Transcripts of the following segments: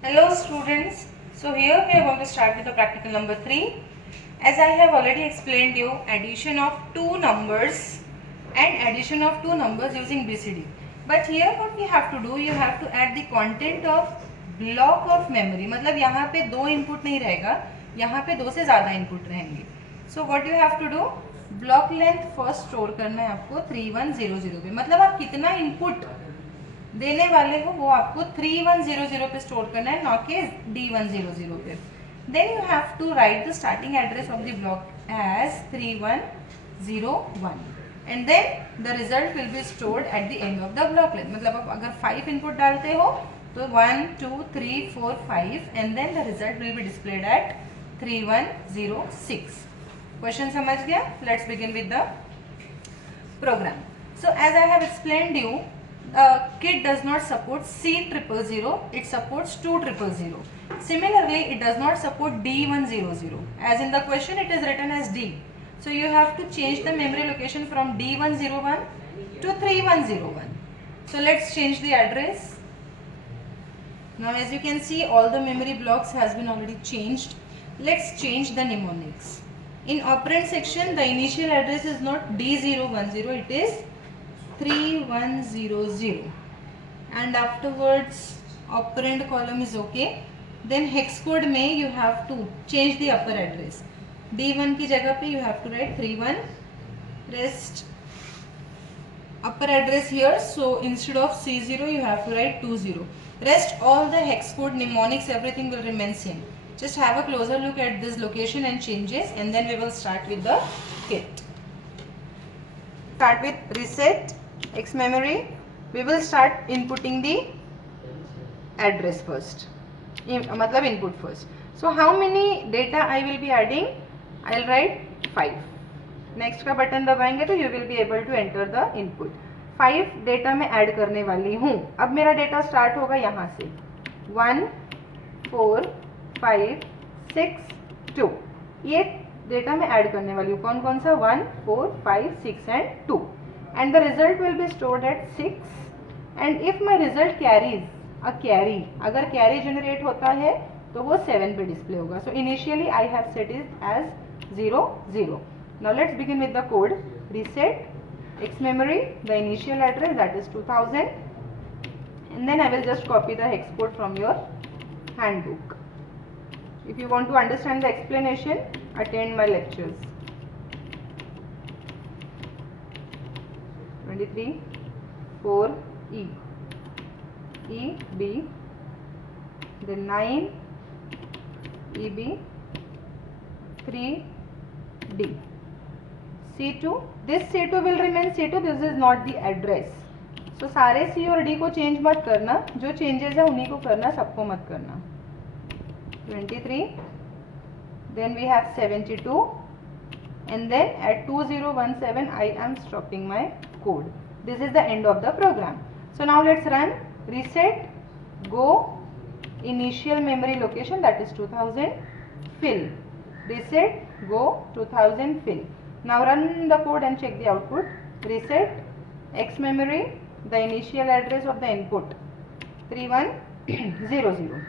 Hello students, so here we are going to start with the practical number 3. As I have already explained you addition of two numbers and addition of two numbers using BCD. But here what we have to do, you have to add the content of block of memory. मतलब यहाँ पे दो input नहीं रहेगा, यहाँ पे दो से ज़्यादा input रहेंगे. So what you have to do, block length first store करना है आपको 3100 पे. मतलब आप कितना input देने वाले हो वो आपको 3100 पे स्टोर करना है, ना कि D100 पे. Then you have to write the starting address of the block as 3101 and then the result will be stored at the end of the block length. मतलब आप अगर 5 इनपुट डालते हो तो 1 2 3 4 5 and then the result will be displayed at 3106. Question समझ गया? Let's begin with the program. So as I have explained you, kit does not support C000, it supports 2000. Similarly, it does not support D100. As in the question, it is written as D. So you have to change the memory location from D101 to 3101. So let's change the address. Now as you can see, all the memory blocks has been already changed. Let's change the mnemonics. In operand section, the initial address is not D010, it is 3100 and afterwards operand column is okay. Then hex code में you have to change the upper address. D1 की जगह पे you have to write 31. Rest upper address here, so instead of C0 you have to write 20. Rest all the hex code, mnemonics, everything will remain same. Just have a closer look at this location and changes, and then we will start with the kit. Start with reset X memory. We will start inputting the address first, मतलब input first. So how many data I will be adding? I'll write 5. Next का button दबाएंगे तो you will be able to enter the input. 5 data मैं add करने वाली हूँ. अब मेरा डेटा स्टार्ट होगा यहाँ से 1 4 5 6 2. ये डेटा मैं ऐड करने वाली हूँ. कौन कौन सा? 1 4 5 6 and 2. And the result will be stored at 6. And if my result carries a carry, अगर carry generate होता है तो वो 7 पे display होगा. So initially I have set it as 0 0. Now let's begin with the code. Reset X memory, the initial address, that is 2000, and then I will just copy the hex code from your handbook. If you want to understand the explanation, attend my lectures. 23 4 E B, then 9 EB 3 D. C2, this C2 will remain C2. This is not the address. So सारे C और D को change मत करना, जो changes है उन्हीं को करना, सबको मत करना. 23, then we have 72, and then at 2017 I am stopping my code. This is the end of the program. So now let's run reset go initial memory location, that is 2000, fill. Reset go 2000 fill. Now run the code and check the output. Reset X memory, the initial address of the input 3100.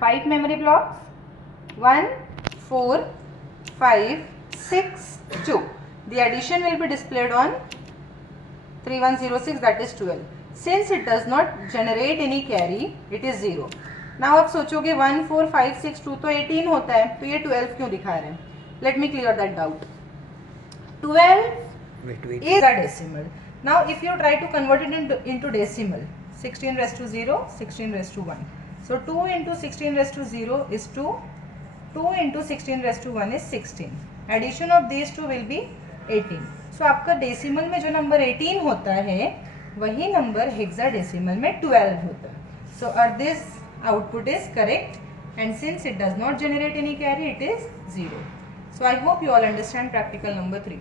5 memory blocks, 1 4 5 6 2. The addition will be displayed on 3106, that is 12. Since it does not generate any carry, it is 0. Now आप सोचोगे 1 4 5 6 2 तो 18 होता है, तो ये 12 क्यों दिखा रहे हैं? Let me clear that doubt. 12 is a decimal. Now if you try to convert it into decimal, 16 raised to 0, 16 raised to 1. So 2 into 16 raised to 0 is 2, 2 into 16 raised to 1 is 16. Addition of these two will be 18. So आपका decimal में जो number 18 होता है वही number hexadecimal में 12 होता है. So this output is correct, and since it does not generate any carry, it is 0. So I hope you all understand practical number 3.